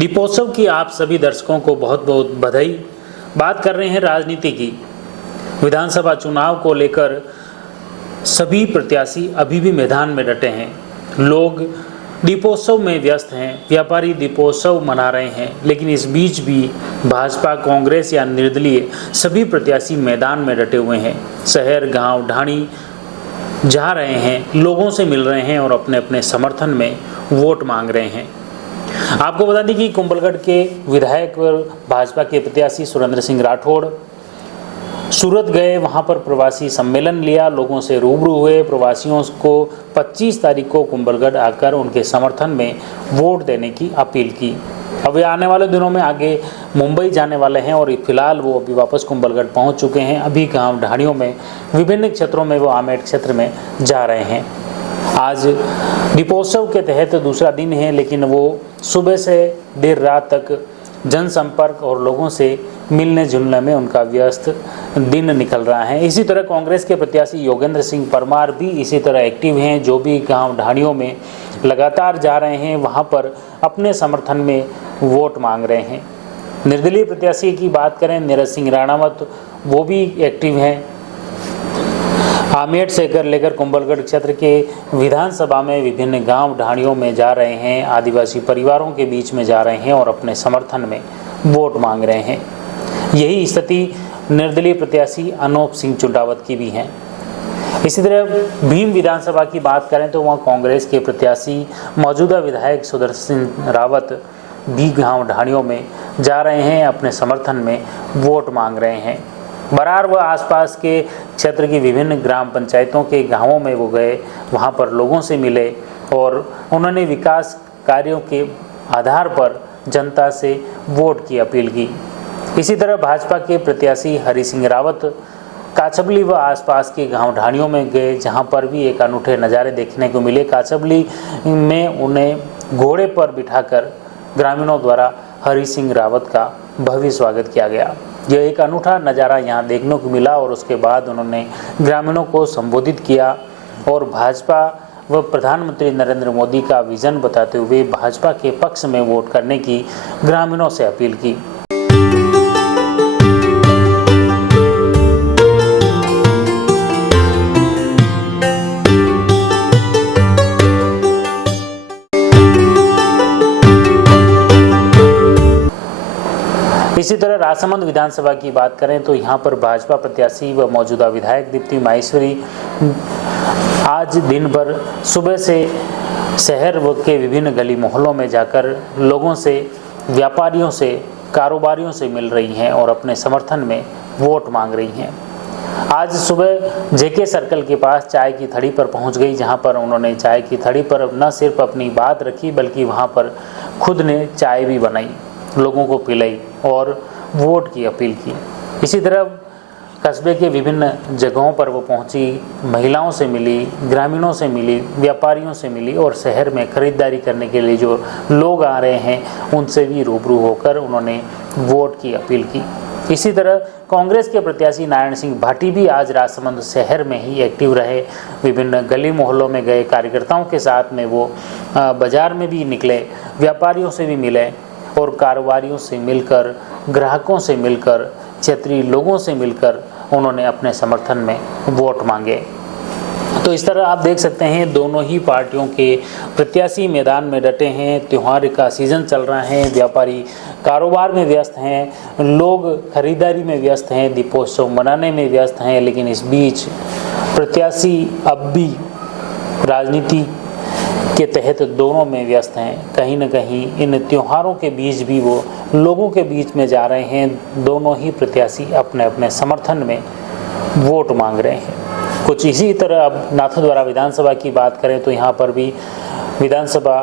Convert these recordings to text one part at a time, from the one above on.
दीपोत्सव की आप सभी दर्शकों को बहुत बहुत बधाई। बात कर रहे हैं राजनीति की। विधानसभा चुनाव को लेकर सभी प्रत्याशी अभी भी मैदान में डटे हैं। लोग दीपोत्सव में व्यस्त हैं, व्यापारी दीपोत्सव मना रहे हैं, लेकिन इस बीच भी भाजपा, कांग्रेस या निर्दलीय सभी प्रत्याशी मैदान में डटे हुए हैं। शहर, गांव, ढाणी जा रहे हैं, लोगों से मिल रहे हैं और अपने अपने समर्थन में वोट मांग रहे हैं। आपको बता दें कि कुंभलगढ़ के विधायक और भाजपा के प्रत्याशी सुरेंद्र सिंह राठौड़ सूरत गए, वहां पर प्रवासी सम्मेलन लिया, लोगों से रूबरू हुए। प्रवासियों को 25 तारीख को कुंभलगढ़ आकर उनके समर्थन में वोट देने की अपील की। अब वे आने वाले दिनों में आगे मुंबई जाने वाले हैं और फिलहाल वो अभी वापस कुंभलगढ़ पहुंच चुके हैं। अभी गांव ढाणियों में विभिन्न क्षेत्रों में वो आमेर क्षेत्र में जा रहे हैं। आज दीपोत्सव के तहत दूसरा दिन है, लेकिन वो सुबह से देर रात तक जनसंपर्क और लोगों से मिलने जुलने में उनका व्यस्त दिन निकल रहा है। इसी तरह कांग्रेस के प्रत्याशी योगेंद्र सिंह परमार भी इसी तरह एक्टिव हैं, जो भी गांव ढाणियों में लगातार जा रहे हैं, वहां पर अपने समर्थन में वोट मांग रहे हैं। निर्दलीय प्रत्याशी की बात करें, नीरज सिंह राणावत, वो भी एक्टिव हैं। आमेर से लेकर कुंभलगढ़ क्षेत्र के विधानसभा में विभिन्न गांव ढाणियों में जा रहे हैं, आदिवासी परिवारों के बीच में जा रहे हैं और अपने समर्थन में वोट मांग रहे हैं। यही स्थिति निर्दलीय प्रत्याशी अनूप सिंह चुंडावत की भी है। इसी तरह भीम विधानसभा की बात करें तो वहाँ कांग्रेस के प्रत्याशी मौजूदा विधायक सुदर्शन सिंह रावत भी गांव ढाणियों में जा रहे हैं, अपने समर्थन में वोट मांग रहे हैं। बरार व आसपास के क्षेत्र की विभिन्न ग्राम पंचायतों के गांवों में वो गए, वहां पर लोगों से मिले और उन्होंने विकास कार्यों के आधार पर जनता से वोट की अपील की। इसी तरह भाजपा के प्रत्याशी हरि सिंह रावत काछबली व आसपास के गांव ढाणियों में गए, जहां पर भी एक अनूठे नज़ारे देखने को मिले। काछबली में उन्हें घोड़े पर बिठाकर ग्रामीणों द्वारा हरि सिंह रावत का भव्य स्वागत किया गया। यह एक अनूठा नज़ारा यहाँ देखने को मिला और उसके बाद उन्होंने ग्रामीणों को संबोधित किया और भाजपा व प्रधानमंत्री नरेंद्र मोदी का विजन बताते हुए भाजपा के पक्ष में वोट करने की ग्रामीणों से अपील की। इसी तरह राजसमंद विधानसभा की बात करें तो यहाँ पर भाजपा प्रत्याशी व मौजूदा विधायक दीप्ति माहेश्वरी आज दिन भर सुबह से शहर के विभिन्न गली मोहल्लों में जाकर लोगों से, व्यापारियों से, कारोबारियों से मिल रही हैं और अपने समर्थन में वोट मांग रही हैं। आज सुबह जेके सर्कल के पास चाय की थड़ी पर पहुंच गई, जहां पर उन्होंने चाय की थड़ी पर न सिर्फ अपनी बात रखी बल्कि वहां पर खुद ने चाय भी बनाई, लोगों को पिलाई और वोट की अपील की। इसी तरह कस्बे के विभिन्न जगहों पर वो पहुंची, महिलाओं से मिली, ग्रामीणों से मिली, व्यापारियों से मिली और शहर में खरीदारी करने के लिए जो लोग आ रहे हैं उनसे भी रूबरू होकर उन्होंने वोट की अपील की। इसी तरह कांग्रेस के प्रत्याशी नारायण सिंह भाटी भी आज राजसमंद शहर में ही एक्टिव रहे, विभिन्न गली मोहल्लों में गए, कार्यकर्ताओं के साथ में वो बाजार में भी निकले, व्यापारियों से भी मिले और कारोबारियों से मिलकर, ग्राहकों से मिलकर, क्षेत्रीय लोगों से मिलकर उन्होंने अपने समर्थन में वोट मांगे। तो इस तरह आप देख सकते हैं दोनों ही पार्टियों के प्रत्याशी मैदान में डटे हैं। त्योहार का सीजन चल रहा है, व्यापारी कारोबार में व्यस्त हैं, लोग खरीदारी में व्यस्त हैं, दीपोत्सव मनाने में व्यस्त हैं, लेकिन इस बीच प्रत्याशी अब भी राजनीति के तहत दोनों में व्यस्त हैं। कहीं न कहीं इन त्योहारों के बीच भी वो लोगों के बीच में जा रहे हैं। दोनों ही प्रत्याशी अपने अपने समर्थन में वोट मांग रहे हैं। कुछ इसी तरह अब नाथद्वारा विधानसभा की बात करें तो यहाँ पर भी विधानसभा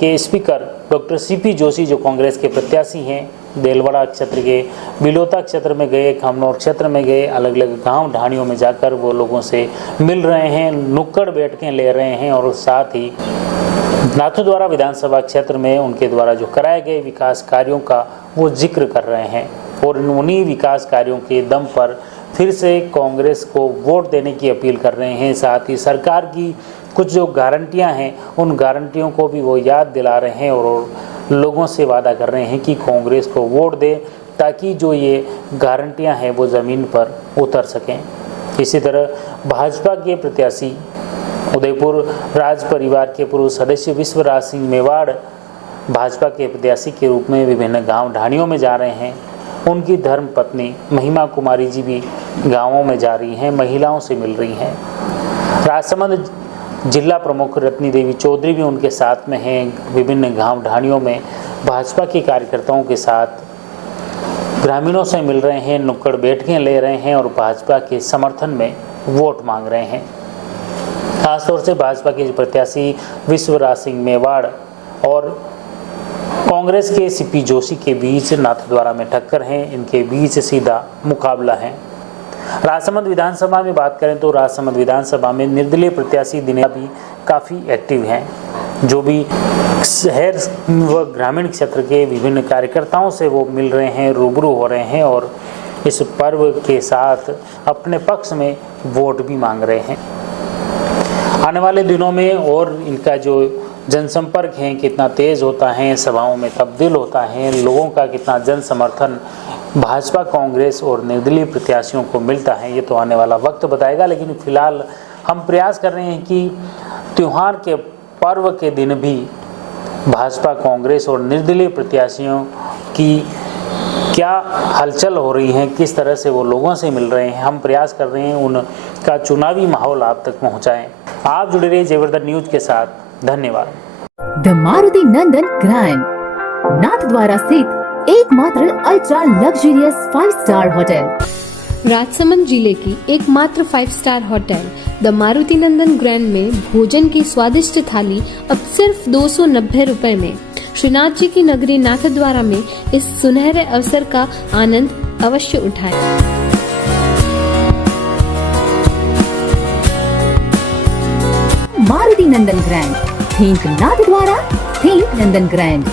के स्पीकर डॉक्टर सीपी जोशी जो कांग्रेस के प्रत्याशी हैं, देलवाड़ा क्षेत्र के बिलोता क्षेत्र में गए, खमनौर क्षेत्र में गए, अलग अलग गांव ढाणियों में जाकर वो लोगों से मिल रहे हैं, नुक्कड़ बैठकें ले रहे हैं और साथ ही नाथद्वारा विधानसभा क्षेत्र में उनके द्वारा जो कराए गए विकास कार्यों का वो जिक्र कर रहे हैं और उन्हीं विकास कार्यों के दम पर फिर से कांग्रेस को वोट देने की अपील कर रहे हैं। साथ ही सरकार की कुछ जो गारंटियां हैं उन गारंटियों को भी वो याद दिला रहे हैं और लोगों से वादा कर रहे हैं कि कांग्रेस को वोट दे ताकि जो ये गारंटियां हैं वो ज़मीन पर उतर सकें। इसी तरह भाजपा के प्रत्याशी उदयपुर राज परिवार के पूर्व सदस्य विश्वराज सिंह मेवाड़ भाजपा के प्रत्याशी के रूप में विभिन्न गांव ढाणियों में जा रहे हैं। उनकी धर्म पत्नी महिमा कुमारी जी भी गांवों में जा रही हैं, महिलाओं से मिल रही हैं। राजसमंद जिला प्रमुख रत्नी देवी चौधरी भी उनके साथ में हैं। विभिन्न गांव ढाणियों में भाजपा के कार्यकर्ताओं के साथ ग्रामीणों से मिल रहे हैं, नुक्कड़ बैठकें ले रहे हैं और भाजपा के समर्थन में वोट मांग रहे हैं। खासतौर से भाजपा के प्रत्याशी विश्वराज सिंह मेवाड़ और कांग्रेस के सीपी जोशी के बीच नाथद्वारा में टक्कर है। इनके बीच सीधा मुकाबला है। राजसमंद विधानसभा में बात करें तो राजसमंद विधानसभा में निर्दलीय प्रत्याशी दिनेश भी काफ़ी एक्टिव हैं, जो भी शहर व ग्रामीण क्षेत्र के विभिन्न कार्यकर्ताओं से वो मिल रहे हैं, रूबरू हो रहे हैं और इस पर्व के साथ अपने पक्ष में वोट भी मांग रहे हैं। आने वाले दिनों में और इनका जो जनसंपर्क है कितना तेज़ होता है, सभाओं में तब्दील होता है, लोगों का कितना जन समर्थन भाजपा, कांग्रेस और निर्दलीय प्रत्याशियों को मिलता है, ये तो आने वाला वक्त बताएगा। लेकिन फिलहाल हम प्रयास कर रहे हैं कि त्यौहार के पर्व के दिन भी भाजपा, कांग्रेस और निर्दलीय प्रत्याशियों की क्या हलचल हो रही है, किस तरह से वो लोगों से मिल रहे हैं, हम प्रयास कर रहे हैं उनका चुनावी माहौल आप तक पहुंचाएं। आप जुड़े रहिए जयवर्धन न्यूज के साथ। धन्यवाद। The Maruti Nandan grand Nathdwara स्थित एकमात्र ultra luxurious 5 star hotel. Rajsamand जिले की एकमात्र 5 star hotel the Maruti Nandan grand में भोजन की स्वादिष्ट थाली अब सिर्फ 290 रुपए में। श्रीनाथ जी की नगरी नाथद्वारा में इस सुनहरे अवसर का आनंद अवश्य उठाएं। मारुति नंदन ग्रैंड, थिंक नाथद्वारा, थिंक नंदन ग्रैंड।